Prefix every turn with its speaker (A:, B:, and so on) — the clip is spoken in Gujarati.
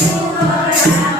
A: Senhor.